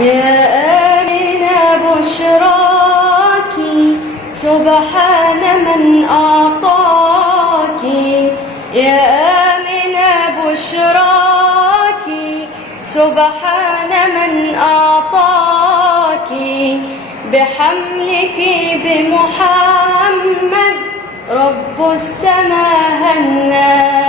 يا آمنة بشراك سبحان من أعطاك. يا آمنة بشراك سبحان من أعطاك. بحملك بمحمد رب السماء هناك.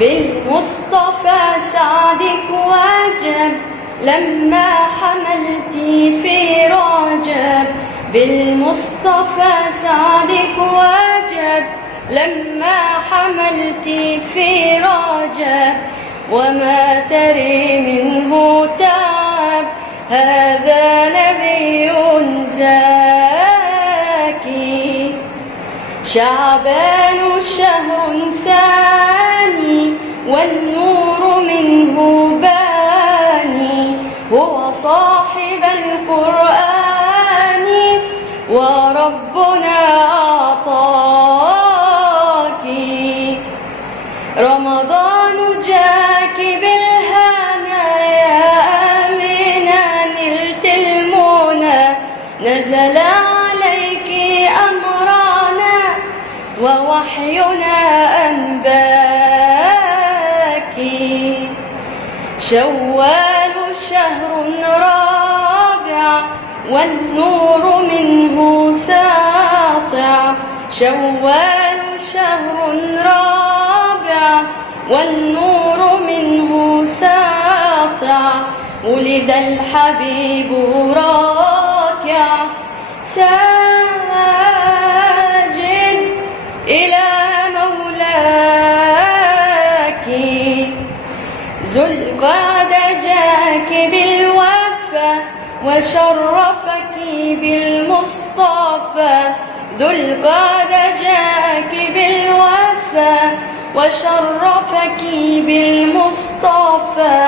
بالمصطفى سعدك وجب لما حملتي في رجب. بالمصطفى سعدك وجب لما حملتي في رجب. وما تري منه تعب هذا نبي زاكي. شعبان شهر ثاني والنور منه باني. هو صاحب القرآن وربنا أعطاك. رمضان جاك بالهنا يا آمنة نلت المنى. نزل عليك أمرنا ووحينا أنباك. شوال شهر رابع والنور منه ساطع. شوال شهر رابع والنور منه ساطع. ولد الحبيب راكع ساجد إلى مولاك. ذو القعدة جاك بالوفا وشرفك بالمصطفى. ذو القعدة جاك بالوفا وشرفك بالمصطفى.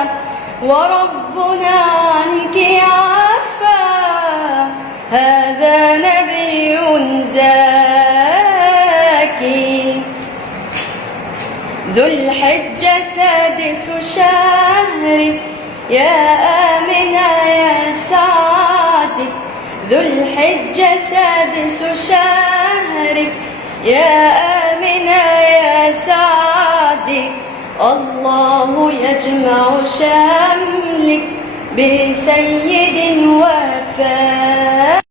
وربنا عنك عفا هذا نبي زاكي. ذو الحجة سادس شهرك يا آمنة يا سعدك. ذو الحجة سادس شهرك يا آمنة يا سعدك. الله يجمع شملك بسيد وفاء.